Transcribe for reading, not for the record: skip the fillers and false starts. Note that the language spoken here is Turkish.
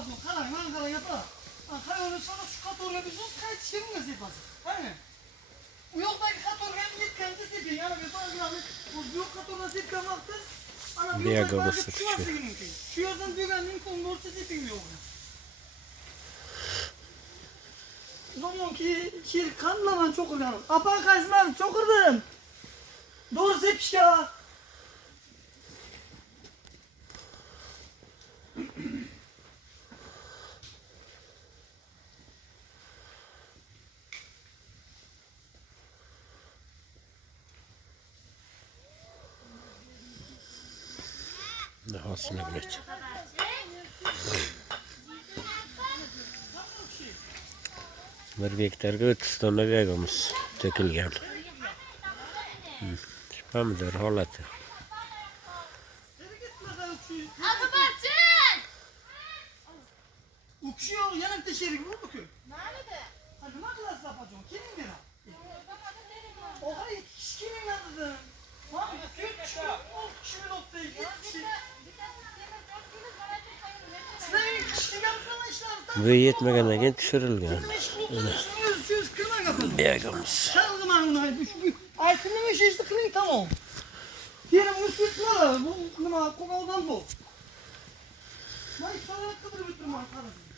yapasın. Karan, Ankara yapar. Ankara sonra şu katorga bir sos kayıt şirin nasıl yapasın? Hani? Bu yoktaki katorganın yetkenti sepiyor. Yani bir bazı bu büyük katorga sepken vakti ana Diye yoktaki gabası bazı şu varsa mümkün. Şu yerden düğünün kolunu orta sepilmiyor. O zaman ki kanlanan çok ırganım. Apa kaysınlar çok ırdım. Doğru sepiş ya. Nahasını bilecek. Bir beklerge 30 tane begimiz dökülgen. Pomidor holatı. Uçuyor yanıkta şerik bu bakıyor. Nerede? Hadi ne kadar sapacağım? Kimin bira? O kadar yetiş kimin adı? Abi 3 nokta 2 Sizlerin kışlık yapsana işler. Bu yetmegenden keyin tushirilgan. Söz kırma kapatın. Begimiz. Çalgım anlayı. Aykınlı bir şey işte kırın tamam. Diyelim bu sütma bu kırma kokaldan bu. Mayık sana kıvır bitirme arkadaşım.